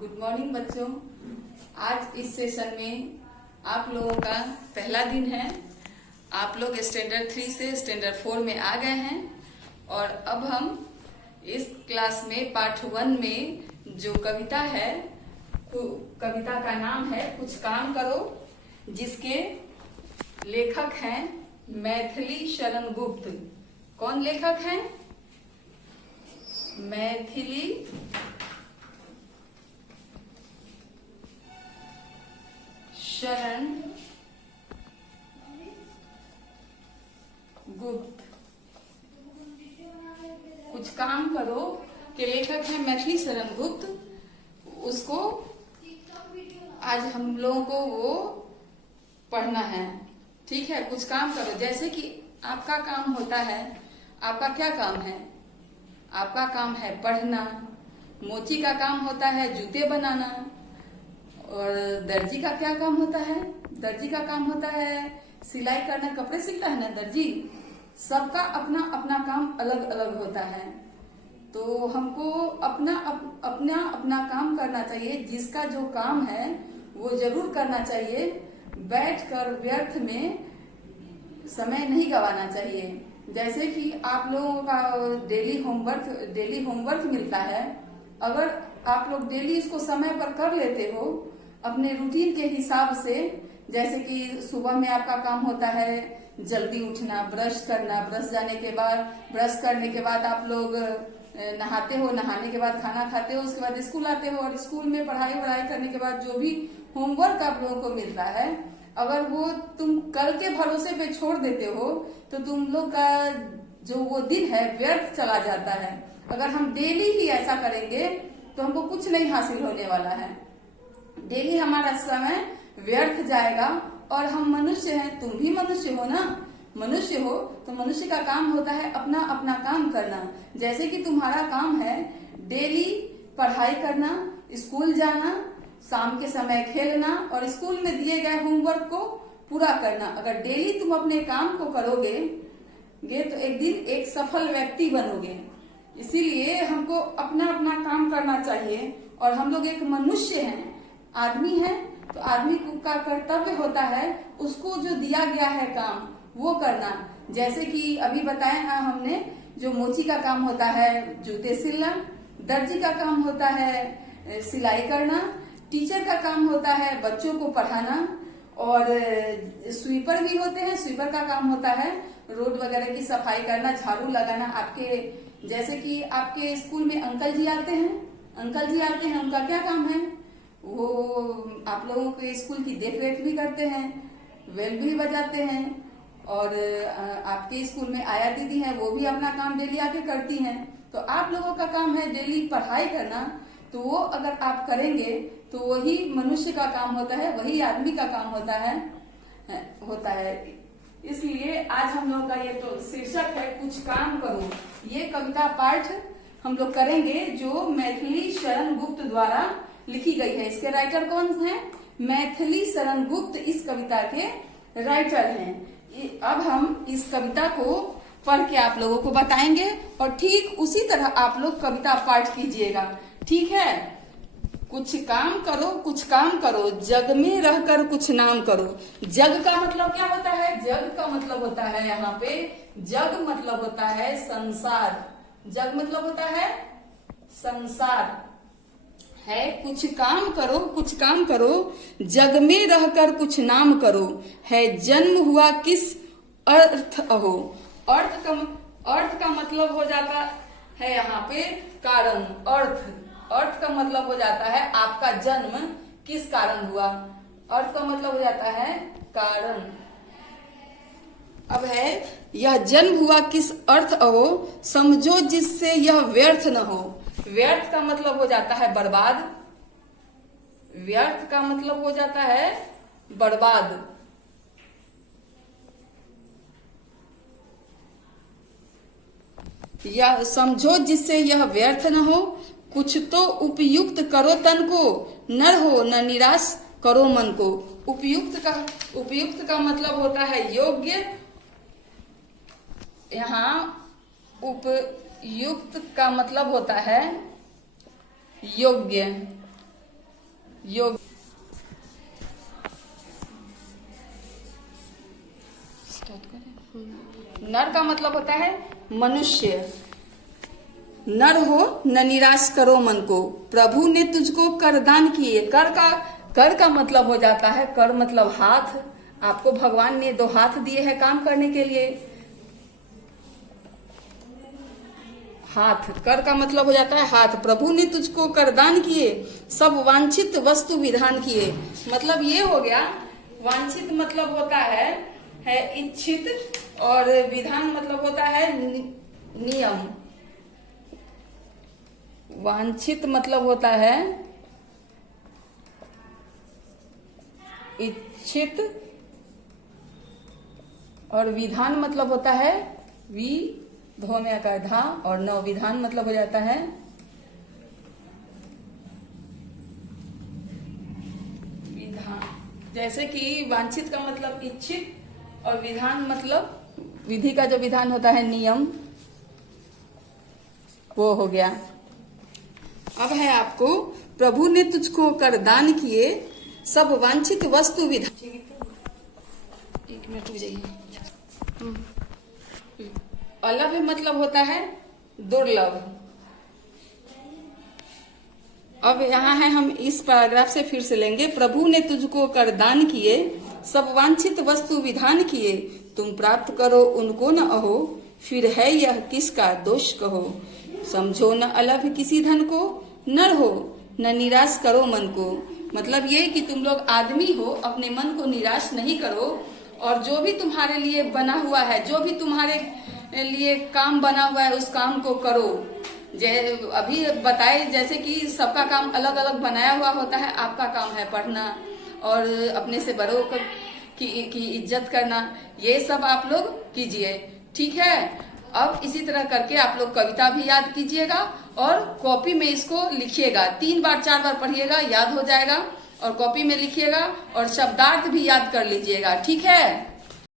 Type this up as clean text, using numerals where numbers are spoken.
Good morning बच्चों। आज इस सेशन में आप लोगों का पहला दिन है। आप लोग स्टैंडर्ड 3 से स्टैंडर्ड 4 में आ गए हैं और अब हम इस क्लास में पार्ट 1 में जो कविता है, कविता का नाम है कुछ काम करो, जिसके लेखक हैं मैथिली शरण गुप्त। कौन लेखक हैं? मैथिली शरण गुप्त। कुछ काम करो के लेखक है मैथिली शरण गुप्त। उसको आज हम लोगों को वो पढ़ना है। ठीक है, कुछ काम करो। जैसे कि आपका काम होता है, आपका क्या काम है? आपका काम है पढ़ना। मोची का काम होता है जूते बनाना। और दर्जी का क्या काम होता है? दर्जी का काम होता है सिलाई करना, कपड़े सिलता है ना दर्जी। सबका अपना अपना काम अलग अलग होता है, तो हमको अपना अपना काम करना चाहिए। जिसका जो काम है वो जरूर करना चाहिए। बैठकर व्यर्थ में समय नहीं गवाना चाहिए। जैसे कि आप लोगों का डेली होमवर्क मिलता है। अगर आप लोग डेली इसको समय पर कर लेते हो अपने रूटीन के हिसाब से, जैसे कि सुबह में आपका काम होता है जल्दी उठना, ब्रश करना, ब्रश करने के बाद आप लोग नहाते हो, नहाने के बाद खाना खाते हो, उसके बाद स्कूल आते हो और स्कूल में पढ़ाई करने के बाद जो भी होमवर्क आप लोगों को मिलता है, अगर वो तुम कल के भरोसे पे छोड़ देते हो तो तुम लोग का जो वो दिन है व्यर्थ चला जाता है। अगर हम डेली ही ऐसा करेंगे तो हमको कुछ नहीं हासिल होने वाला है। डेली हमारा समय व्यर्थ जाएगा। और हम मनुष्य हैं, तुम भी मनुष्य हो ना। मनुष्य हो तो मनुष्य का काम होता है अपना अपना काम करना। जैसे कि तुम्हारा काम है डेली पढ़ाई करना, स्कूल जाना, शाम के समय खेलना और स्कूल में दिए गए होमवर्क को पूरा करना। अगर डेली तुम अपने काम को करोगे तो एक दिन एक सफल व्यक्ति बनोगे। इसीलिए हमको अपना अपना काम करना चाहिए। और हम लोग एक मनुष्य हैं, आदमी है, तो आदमी का कर्तव्य होता है उसको जो दिया गया है काम वो करना। जैसे कि अभी बताया ना हमने, जो मोची का काम होता है जूते सिलना, दर्जी का काम होता है सिलाई करना, टीचर का काम होता है बच्चों को पढ़ाना, और स्वीपर भी होते हैं, स्वीपर का काम होता है रोड वगैरह की सफाई करना, झाड़ू लगाना। आपके जैसे कि आपके स्कूल में अंकल जी आते हैं, उनका क्या काम है? वो आप लोगों के स्कूल की देख रेख भी करते हैं, वेल भी बजाते हैं। और आपके स्कूल में आया दीदी है, वो भी अपना काम डेली आके करती हैं। तो आप लोगों का काम है डेली पढ़ाई करना, तो वो अगर आप करेंगे तो वही मनुष्य का काम होता है, वही आदमी का काम होता है। इसलिए आज हम लोग का ये तो शीर्षक है कुछ काम करो। ये कविता पाठ हम लोग करेंगे जो मैथिली शरण गुप्त द्वारा लिखी गई है। इसके राइटर कौन है? मैथिली शरण गुप्त इस कविता के राइटर हैं। अब हम इस कविता को पढ़ के आप लोगों को बताएंगे और ठीक उसी तरह आप लोग कविता पाठ कीजिएगा। ठीक है? कुछ काम करो, जग में रहकर कुछ नाम करो। जग का मतलब क्या होता है? जग का मतलब होता है, यहाँ पे जग मतलब होता है संसार। जग मतलब होता है संसार है। कुछ काम करो, जग में रहकर कुछ नाम करो, है जन्म हुआ किस अर्थ अहो। अर्थ का मतलब हो जाता है यहाँ पे कारण। अर्थ का मतलब हो जाता है आपका जन्म किस कारण हुआ। अर्थ का मतलब हो जाता है कारण। अब है यह जन्म हुआ किस अर्थ अहो, समझो जिससे यह व्यर्थ न हो। व्यर्थ का मतलब हो जाता है बर्बाद। व्यर्थ का मतलब हो जाता है बर्बाद। यह समझो जिससे यह व्यर्थ न हो, कुछ तो उपयुक्त करो तन को, नर हो न निराश करो मन को। उपयुक्त का मतलब होता है योग्य। यहाँ उपयुक्त का मतलब होता है योग्य। योग स्टार्ट करें। नर का मतलब होता है मनुष्य। नर हो न निराश करो मन को, प्रभु ने तुझको कर दान किए। कर का मतलब हो जाता है, कर मतलब हाथ। आपको भगवान ने 2 हाथ दिए हैं काम करने के लिए। हाथ, कर का मतलब हो जाता है हाथ। प्रभु ने तुझको कर दान किए, सब वांछित वस्तु विधान किए। मतलब ये हो गया, वांछित मतलब होता है इच्छित, और विधान मतलब होता है नियम। वांछित मतलब होता है इच्छित, और विधान मतलब होता है धो में आकार धा, और नव विधान मतलब हो जाता है विधान। जैसे कि वांछित का मतलब इच्छित, और विधान मतलब विधि का जो विधान होता है नियम, वो हो गया। अब है आपको, प्रभु ने तुझको कर दान किए, सब वांछित वस्तु विधान। 1 मिनट रुक जाइए। अलभ मतलब होता है दुर्लभ। अब यहाँ है, हम इस पैराग्राफ से फिर से लेंगे। प्रभु ने तुझको कर दान किए, सब वांछित वस्तु विधान किए, तुम प्राप्त करो उनको न अहो, फिर है यह किसका दोष कहो। समझो न अलभ किसी धन को, नर हो न निराश करो मन को। मतलब ये कि तुम लोग आदमी हो, अपने मन को निराश नहीं करो, और जो भी तुम्हारे लिए बना हुआ है, जो भी तुम्हारे लिए काम बना हुआ है, उस काम को करो। अभी बताए जैसे कि सबका काम अलग अलग बनाया हुआ होता है। आपका काम है पढ़ना और अपने से बड़ों की इज्जत करना। ये सब आप लोग कीजिए, ठीक है। अब इसी तरह करके आप लोग कविता भी याद कीजिएगा, और कॉपी में इसको लिखिएगा। 3 बार 4 बार पढ़िएगा, याद हो जाएगा, और कॉपी में लिखिएगा, और शब्दार्थ भी याद कर लीजिएगा, ठीक है।